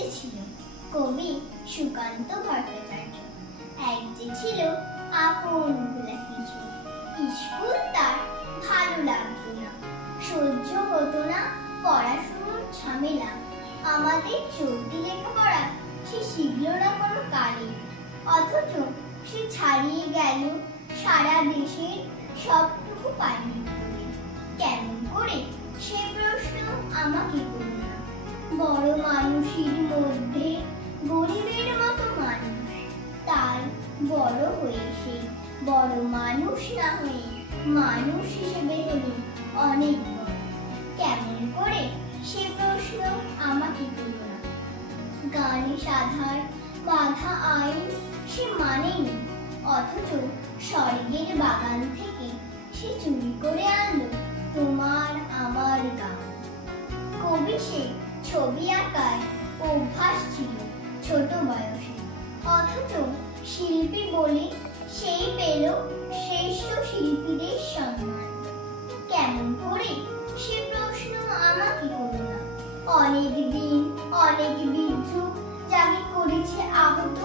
যে ছিল কবি সুকান্ত ভট্টাচার্য। এক যে ছিল আপন ভোলা কিছু। স্কুল তার ভালো লাগতো না। সহ্য হতো না, পড়াশুনোর ঝামেলা। আমাদের চলতি লেখাপড়া সে শিখল না কোনো কালে। অথচ সে ছাড়িয়ে গেল সারা দেশের সবটুকু করে কেমন করে সে প্রশ্ন আমাকে করো না বড় মানুষের বড় হয়ে সে বড় মানুষ না হয়ে মানুষ হিসেবে হলো অনেক কেমন করে? সে প্রশ্ন আমাকে না। গানে সাধার বাধা আইন সে মানেনি, অথচ স্বর্গের বাগান থেকে সে চুরি করে আনলো তোমার আমার গান। কবি সে ছবি আঁকায় অভ্যাস ছিল শিল্পী বলে সেই পেল শ্রেষ্ঠ শিল্পীদের সম্মান। কেমন করে? সে প্রশ্ন আমাকে করো না। অনেক দিন, অনেক বিদ্রুপ যাকে করেছে আহত,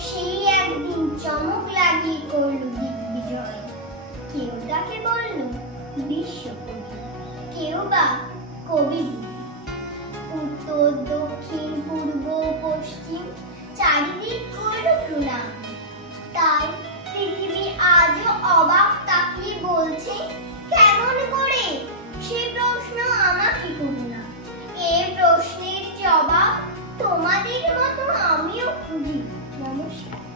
সেই একদিন চমক লাগিয়ে করল দিগ্বিজয়। কেউ তাকে বলল বিশ্বকবি, কেউ বা কবি উত্তর, দক্ষিণ, পূর্ব, পশ্চিম নমস্কার